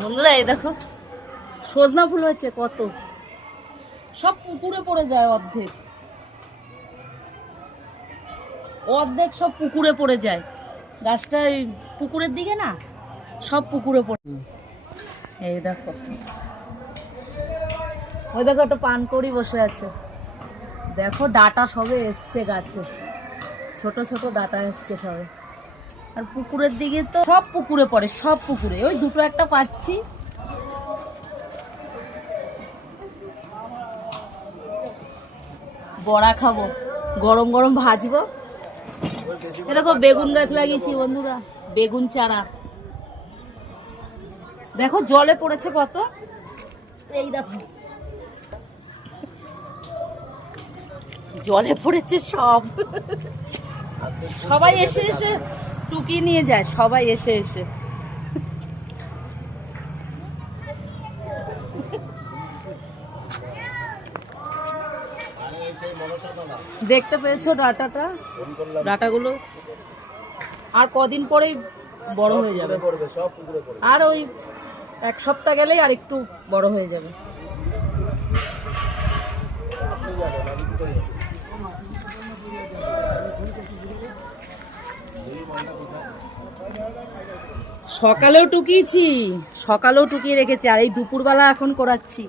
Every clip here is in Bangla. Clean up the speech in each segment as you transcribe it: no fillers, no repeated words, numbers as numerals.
বন্ধুরা এই দেখো সজনা ফুল হয়েছে কত, সব পুকুরে পড়ে যায়, অর্ধেক অর্ধেক সব পুকুরে পড়ে যায়। গাছটা পুকুরের দিকে না, সব পুকুরে পড়ে। এই দেখো, ওই দেখো একটা পানকৌড়ি বসে আছে, দেখো ডাটা সবে এসছে গাছে, ছোট ছোট ডাটা এসছে সবে। আর পুকুরের দিকে তো সব পুকুরে পড়ে, সব পুকুরে। ওই দুটো একটা পাচ্ছি। বড়া খাবো, গরম গরম ভাজবো। দেখো বেগুন গাছ লাগিয়েছি বন্ধুরা, বেগুন চারা দেখো জলে পড়েছে কত। এই দেখো জলে পড়েছে সব, সবাই এসে এসে টুকি নিয়ে যায়, সবাই এসে এসে। দেখতে পেয়েছো ডাটাটা, ডাটাগুলো আর কদিন পরেই বড় হয়ে যাবে, আর ওই এক সপ্তাহ গেলেই আর একটু বড় হয়ে যাবে। সকালেও টুকিয়েছি, সকালেও টুকিয়ে রেখেছি, আর এই দুপুরবেলা এখন করাচ্ছি।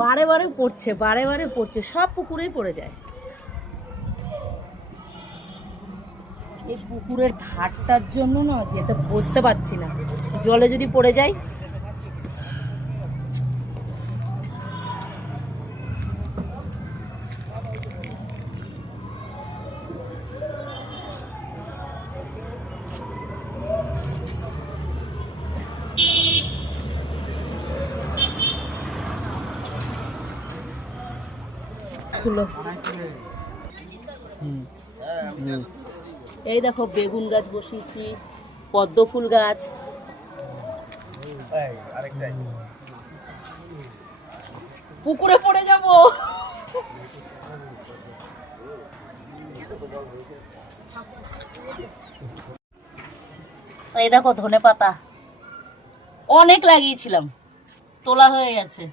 বারে বারে পড়ছে, বারে বারে পড়ছে, সব পুকুরেই পড়ে যায়। এই পুকুরের ধারটার জন্য না যেতে বসতে পারছি না, জলে যদি পড়ে যাই। এই দেখো বেগুন গাছ বসিয়েছি, পদ্ম ফুল গাছ, পুকুরে পড়ে যাব। এই দেখো ধনে পাতা অনেক লাগিয়েছিলাম, তোলা হয়ে গেছে।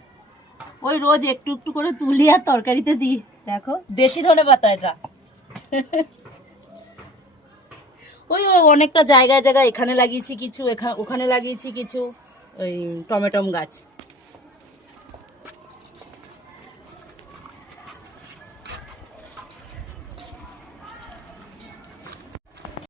ওই রোজ একটু একটু করে তুলি আর তরকারিতে দিই। দেখো দেশি ধনে পাতা এটা। ওই অনেকটা জায়গায় জায়গায়, এখানে লাগিয়েছি কিছু, ওখানে লাগিয়েছি কিছু ওই টমেটো গাছ।